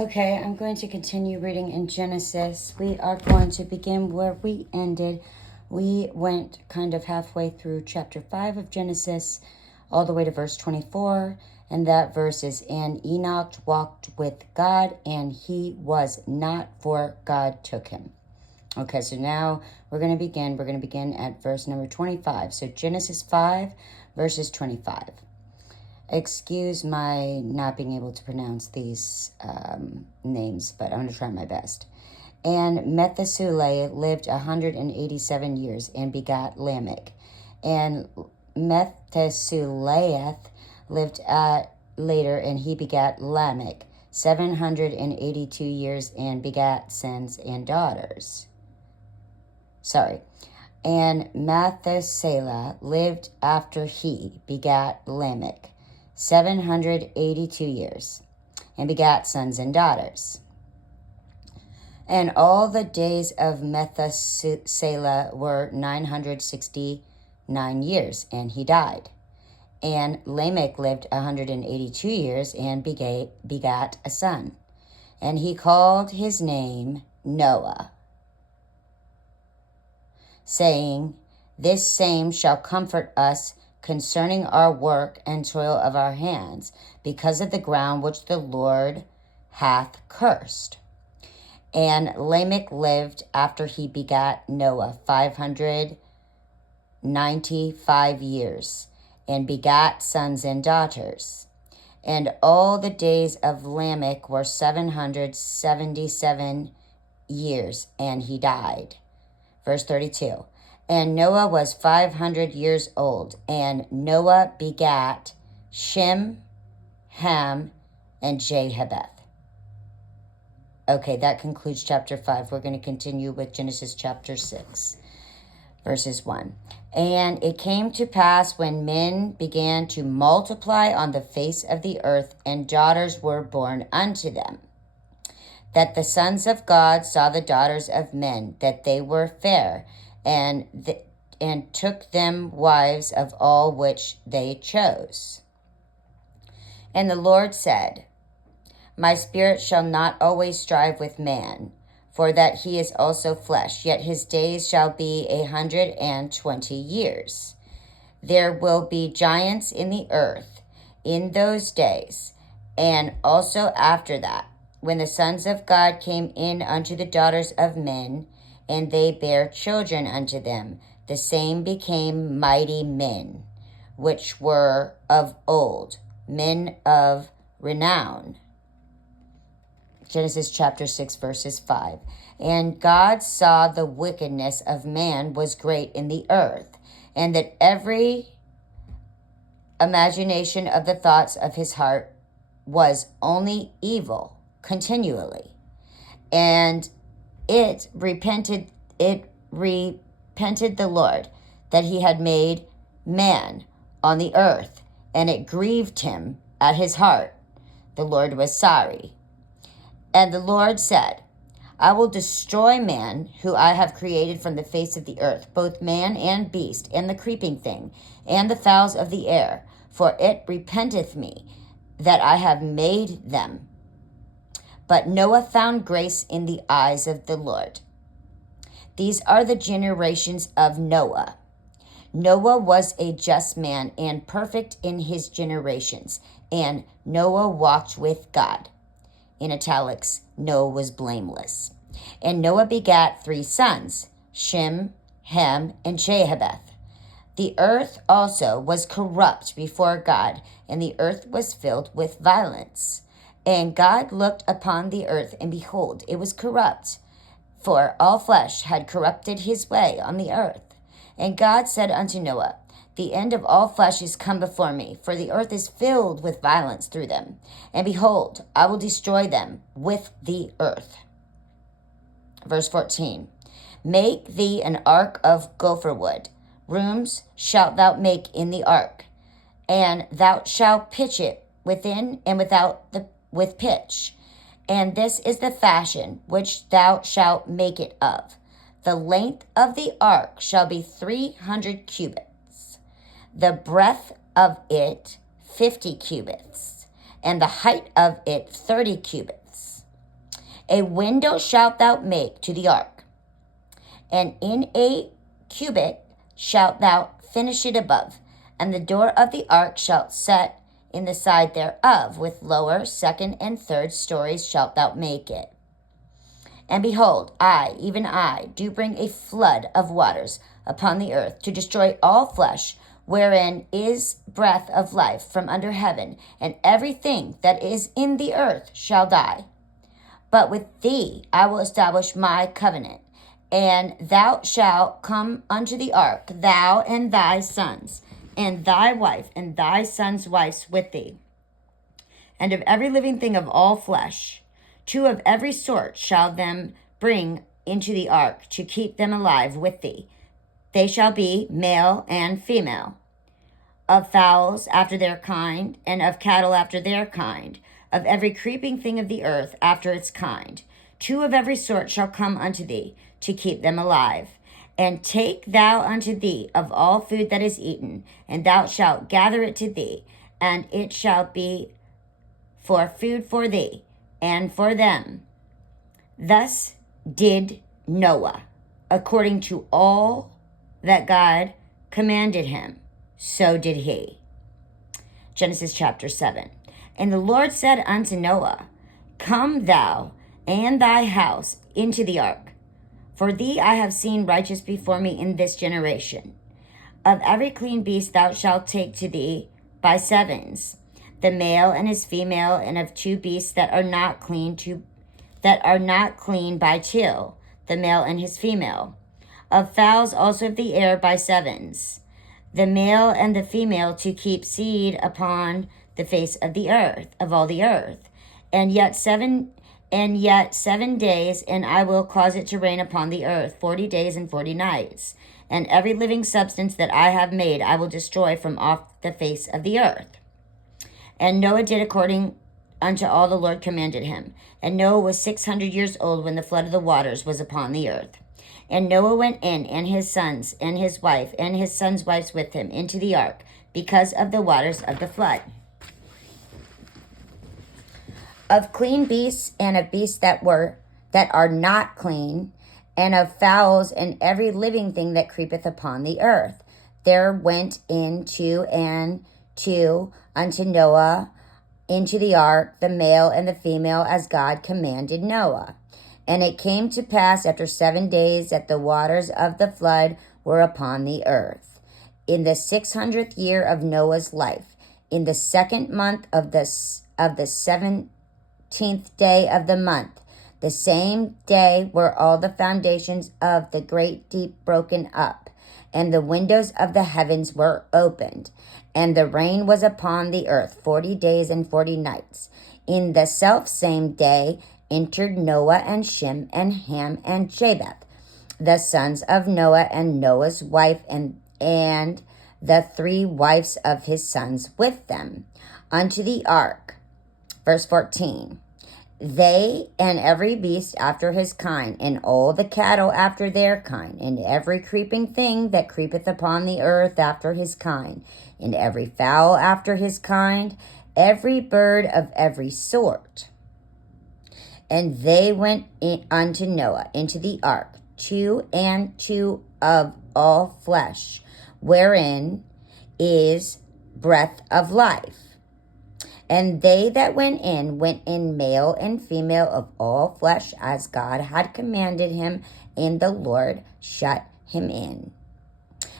Okay, I'm going to continue reading in Genesis. We are going to begin where we ended. We went kind of halfway through chapter 5 of Genesis, all the way to verse 24. And that verse is, "And Enoch walked with God, and he was not, for God took him." Okay, so now we're going to begin. We're going to begin at verse number 25. So Genesis 5, verses 25. Excuse my not being able to pronounce these names, but I'm going to try my best. "And Methuselah lived 187 years and begot Lamech. And Methuselah lived later, and he begat Lamech 782 years and begat sons and daughters." Sorry. "And Methuselah lived after he begat Lamech 782 years, and begat sons and daughters. And all the days of Methuselah were 969 years, and he died. And Lamech lived 182 years, and begat a son. And he called his name Noah, saying, This same shall comfort us concerning our work and toil of our hands, because of the ground which the Lord hath cursed. And Lamech lived after he begat Noah 595 years, and begat sons and daughters. And all the days of Lamech were 777 years, and he died." Verse 32. "And Noah was 500 years old, and Noah begat Shem, Ham, and Japheth." Okay, that concludes chapter 5. We're going to continue with Genesis chapter 6, verses 1. "And it came to pass, when men began to multiply on the face of the earth, and daughters were born unto them, that the sons of God saw the daughters of men, that they were fair, and took them wives of all which they chose. And the Lord said, My spirit shall not always strive with man, for that he is also flesh, yet his days shall be 120 years. There will be giants in the earth in those days, and also after that, when the sons of God came in unto the daughters of men, and they bare children unto them, the same became mighty men, which were of old, men of renown." Genesis chapter 6, verses 5. "And God saw the wickedness of man was great in the earth, and that every imagination of the thoughts of his heart was only evil continually. And it repented the Lord that he had made man on the earth, and it grieved him at his heart. The Lord was sorry. And the Lord said, I will destroy man, who I have created from the face of the earth, both man and beast, and the creeping thing, and the fowls of the air, for it repenteth me that I have made them. But Noah found grace in the eyes of the Lord." These are the generations of Noah. Noah was a just man and perfect in his generations, and Noah walked with God. In italics, Noah was blameless. "And Noah begat 3 sons, Shem, Ham, and Japheth. The earth also was corrupt before God, and the earth was filled with violence. And God looked upon the earth, and behold, it was corrupt, for all flesh had corrupted his way on the earth. And God said unto Noah, The end of all flesh is come before me, for the earth is filled with violence through them. And behold, I will destroy them with the earth." Verse 14. "Make thee an ark of gopher wood. Rooms shalt thou make in the ark, and thou shalt pitch it within and without with pitch. And this is the fashion which thou shalt make it of. The length of the ark shall be 300 cubits, the breadth of it 50 cubits, and the height of it 30 cubits. A window shalt thou make to the ark, and in a cubit shalt thou finish it above, and the door of the ark shalt set in the side thereof, with lower, second, and third stories shalt thou make it. And behold, I, even I, do bring a flood of waters upon the earth, to destroy all flesh, wherein is breath of life from under heaven, and everything that is in the earth shall die. But with thee I will establish my covenant, and thou shalt come unto the ark, thou and thy sons, and thy wife, and thy sons' wives with thee. And of every living thing of all flesh, 2 of every sort shall them bring into the ark, to keep them alive with thee. They shall be male and female. Of fowls after their kind, and of cattle after their kind, of every creeping thing of the earth after its kind. 2 of every sort shall come unto thee, to keep them alive. And take thou unto thee of all food that is eaten, and thou shalt gather it to thee, and it shall be for food for thee and for them. Thus did Noah, according to all that God commanded him, so did he. Genesis chapter 7. And the Lord said unto Noah, Come thou and thy house into the ark, for thee I have seen righteous before me in this generation. Of every clean beast thou shalt take to thee by sevens, the male and his female, and of 2 beasts that are not clean by 2, the male and his female. Of fowls also of the air by sevens, the male and the female, to keep seed upon the face of the earth, of all the earth. And yet 7 days, and I will cause it to rain upon the earth 40 days and 40 nights. And every living substance that I have made I will destroy from off the face of the earth. And Noah did according unto all the Lord commanded him. And Noah was 600 years old when the flood of the waters was upon the earth. And Noah went in, and his sons, and his wife, and his sons' wives with him, into the ark, because of the waters of the flood. Of clean beasts, and of beasts that are not clean, and of fowls, and every living thing that creepeth upon the earth, there went in 2 and 2 unto Noah into the ark, the male and the female, as God commanded Noah. And it came to pass after 7 days that the waters of the flood were upon the earth. In the 600th year of Noah's life, in the 2nd month of the 17th day of the month, the same day were all the foundations of the great deep broken up, and the windows of the heavens were opened, and the rain was upon the earth 40 days and 40 nights. In the selfsame day entered Noah and Shem and Ham and Japheth, the sons of Noah, and Noah's wife, and the 3 wives of his sons with them, unto the ark. Verse 14. They and every beast after his kind, and all the cattle after their kind, and every creeping thing that creepeth upon the earth after his kind, and every fowl after his kind, every bird of every sort. And they went unto Noah into the ark, 2 and 2 of all flesh, wherein is breath of life. And they that went in male and female of all flesh, as God had commanded him, and the Lord shut him in.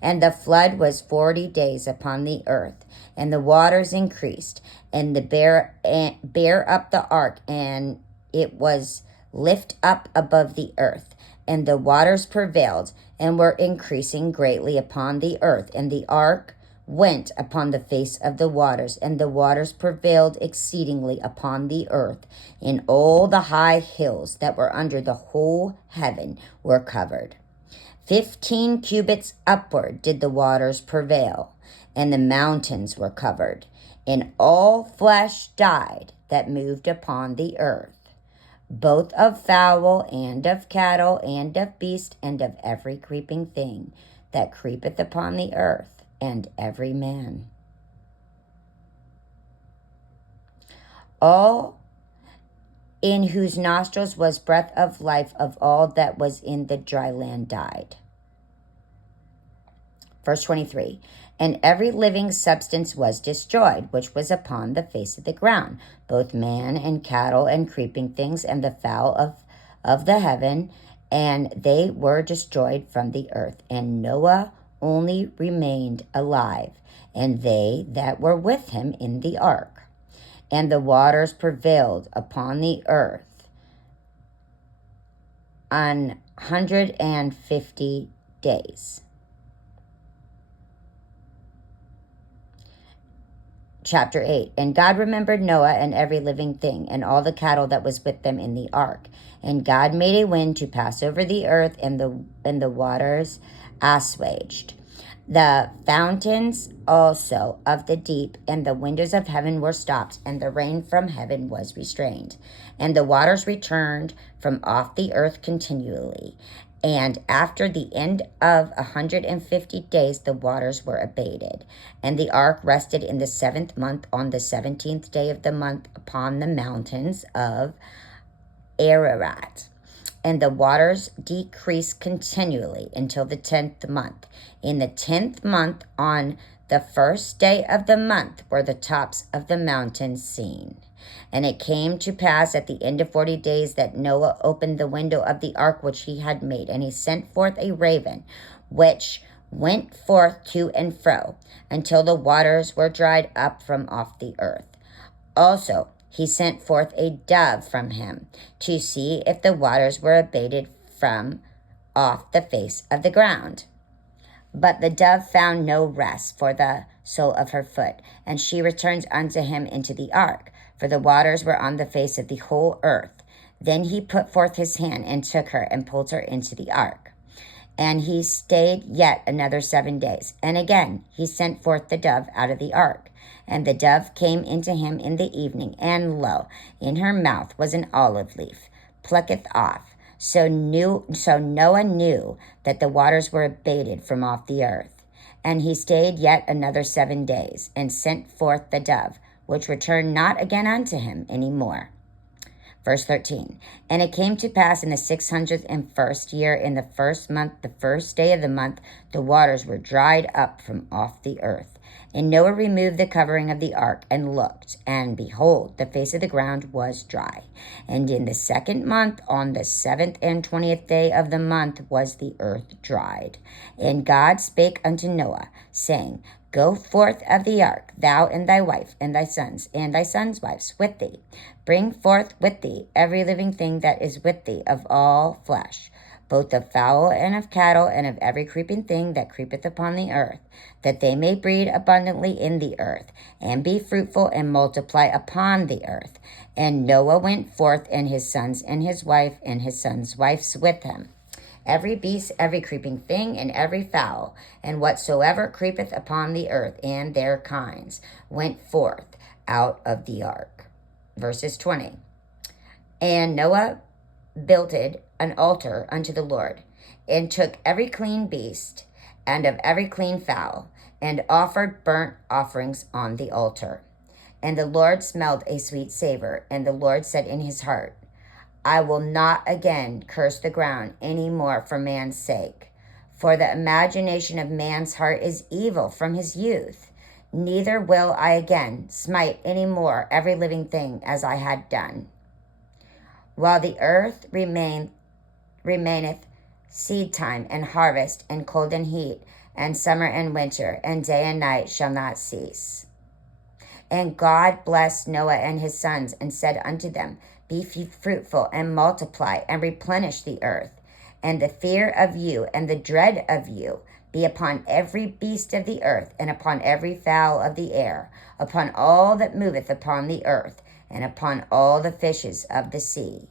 And the flood was 40 days upon the earth, and the waters increased, and the bear up the ark, and it was lift up above the earth, and the waters prevailed, and were increasing greatly upon the earth, and the ark went upon the face of the waters, and the waters prevailed exceedingly upon the earth, and all the high hills that were under the whole heaven were covered. 15 cubits upward did the waters prevail, and the mountains were covered, and all flesh died that moved upon the earth, both of fowl and of cattle and of beast and of every creeping thing that creepeth upon the earth, and every man. All in whose nostrils was breath of life, of all that was in the dry land died. Verse 23, and every living substance was destroyed, which was upon the face of the ground, both man and cattle and creeping things and the fowl of the heaven, and they were destroyed from the earth. And Noah only remained alive, and they that were with him in the ark. And the waters prevailed upon the earth 150 days. Chapter 8, and God remembered Noah and every living thing, and all the cattle that was with them in the ark. And God made a wind to pass over the earth, and the waters assuaged. The fountains also of the deep and the windows of heaven were stopped, and the rain from heaven was restrained. And the waters returned from off the earth continually. And after the end of 150 days, the waters were abated. And the ark rested in the 7th month on the 17th day of the month upon the mountains of Ararat. And the waters decreased continually until the 10th month. In the 10th month, on the first day of the month, were the tops of the mountains seen. And it came to pass at the end of 40 days that Noah opened the window of the ark which he had made, and he sent forth a raven, which went forth to and fro, until the waters were dried up from off the earth. Also he sent forth a dove from him, to see if the waters were abated from off the face of the ground. But the dove found no rest for the sole of her foot, and she returned unto him into the ark, for the waters were on the face of the whole earth. Then he put forth his hand and took her and pulled her into the ark. And he stayed yet another 7 days. And again he sent forth the dove out of the ark. And the dove came into him in the evening, and lo, in her mouth was an olive leaf, plucketh off. So Noah knew that the waters were abated from off the earth. And he stayed yet another 7 days, and sent forth the dove, which returned not again unto him any more. Verse 13, and it came to pass in the 601st year, in the 1st month, the 1st day of the month, the waters were dried up from off the earth. And Noah removed the covering of the ark, and looked, and behold, the face of the ground was dry. And in the 2nd month, on the 7th and 20th day of the month, was the earth dried. And God spake unto Noah, saying, Go forth of the ark, thou and thy wife, and thy sons wives with thee. Bring forth with thee every living thing that is with thee of all flesh, both of fowl and of cattle, and of every creeping thing that creepeth upon the earth, that they may breed abundantly in the earth, and be fruitful, and multiply upon the earth. And Noah went forth, and his sons and his wife, and his sons' wives with him. Every beast, every creeping thing, and every fowl, and whatsoever creepeth upon the earth, and their kinds, went forth out of the ark. Verses 20. And Noah builded an altar unto the Lord, and took every clean beast, and of every clean fowl, and offered burnt offerings on the altar. And the Lord smelled a sweet savor, and the Lord said in his heart, I will not again curse the ground any more for man's sake. For the imagination of man's heart is evil from his youth. Neither will I again smite any more every living thing as I had done. While the earth remaineth seed time and harvest, and cold and heat, and summer and winter, and day and night shall not cease. And God blessed Noah and his sons, and said unto them, Be fruitful, and multiply, and replenish the earth. And the fear of you and the dread of you be upon every beast of the earth, and upon every fowl of the air, upon all that moveth upon the earth, and upon all the fishes of the sea.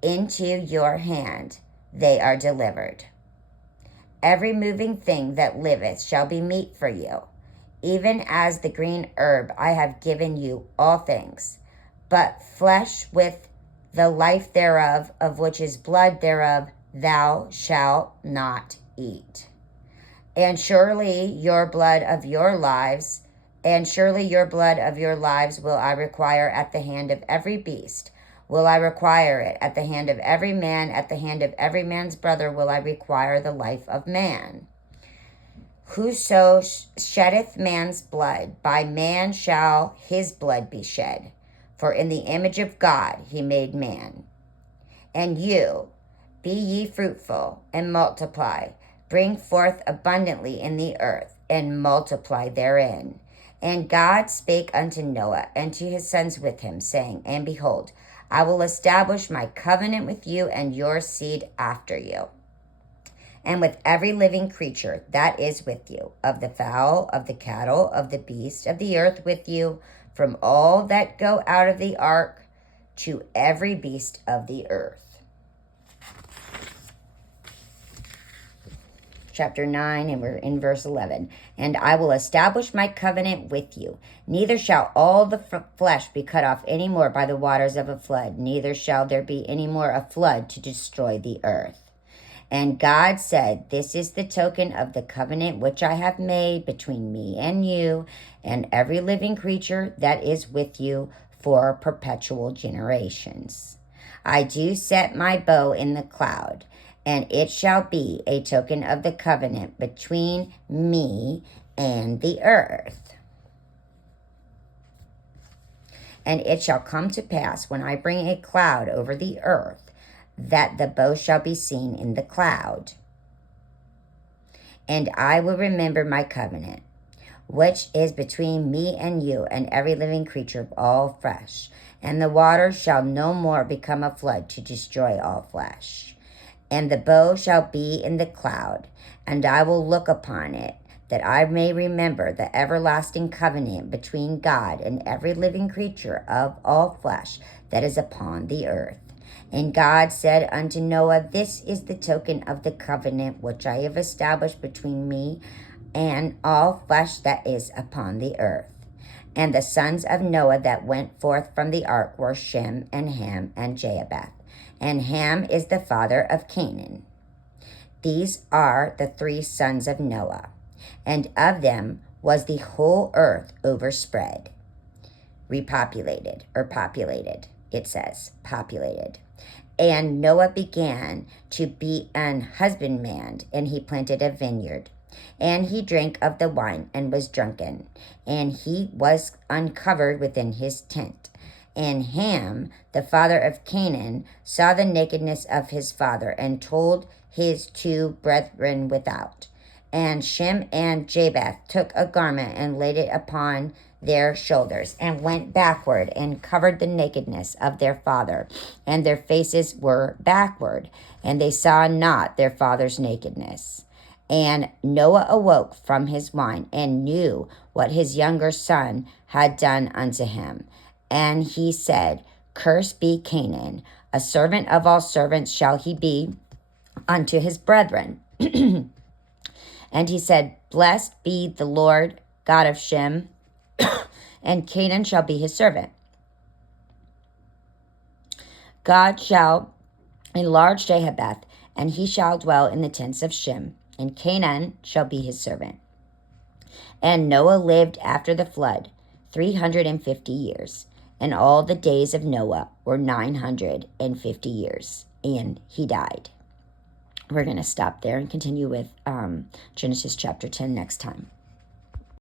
Into your hand they are delivered. Every moving thing that liveth shall be meat for you. Even as the green herb I have given you all things. But flesh with the life thereof, of which is blood thereof, thou shalt not eat. And surely your blood of your lives will I require at the hand of every beast, will I require it. At the hand of every man, at the hand of every man's brother will I require the life of man. Whoso sheddeth man's blood, by man shall his blood be shed. For in the image of God he made man. And you, be ye fruitful, and multiply. Bring forth abundantly in the earth, and multiply therein. And God spake unto Noah, and to his sons with him, saying, And behold, I will establish my covenant with you and your seed after you, and with every living creature that is with you, of the fowl, of the cattle, of the beast of the earth with you, from all that go out of the ark, to every beast of the earth. Chapter 9, and we're in verse 11. And I will establish my covenant with you. Neither shall all the flesh be cut off any more by the waters of a flood, neither shall there be any more a flood to destroy the earth. And God said, This is the token of the covenant which I have made between me and you, and every living creature that is with you for perpetual generations. I do set my bow in the cloud, and it shall be a token of the covenant between me and the earth. And it shall come to pass, when I bring a cloud over the earth, that the bow shall be seen in the cloud. And I will remember my covenant, which is between me and you and every living creature of all flesh. And the waters shall no more become a flood to destroy all flesh. And the bow shall be in the cloud, and I will look upon it, that I may remember the everlasting covenant between God and every living creature of all flesh that is upon the earth. And God said unto Noah, This is the token of the covenant which I have established between me and all flesh that is upon the earth. And the sons of Noah that went forth from the ark were Shem and Ham and Japheth. And Ham is the father of Canaan. These are the 3 sons of Noah, and of them was the whole earth overspread, repopulated, or populated, it says, populated. And Noah began to be an husbandman, and he planted a vineyard. And he drank of the wine, and was drunken, and he was uncovered within his tent. And Ham, the father of Canaan, saw the nakedness of his father, and told his 2 brethren without. And Shem and Japheth took a garment, and laid it upon their shoulders, and went backward, and covered the nakedness of their father, and their faces were backward, and they saw not their father's nakedness. And Noah awoke from his wine, and knew what his younger son had done unto him. And he said, Cursed be Canaan, a servant of all servants shall he be unto his brethren. And he said, Blessed be the Lord God of Shem, and Canaan shall be his servant. God shall enlarge Japheth, and he shall dwell in the tents of Shem, and Canaan shall be his servant. And Noah lived after the flood 350 years, and all the days of Noah were 950 years, and he died. We're going to stop there and continue with Genesis chapter 10 next time.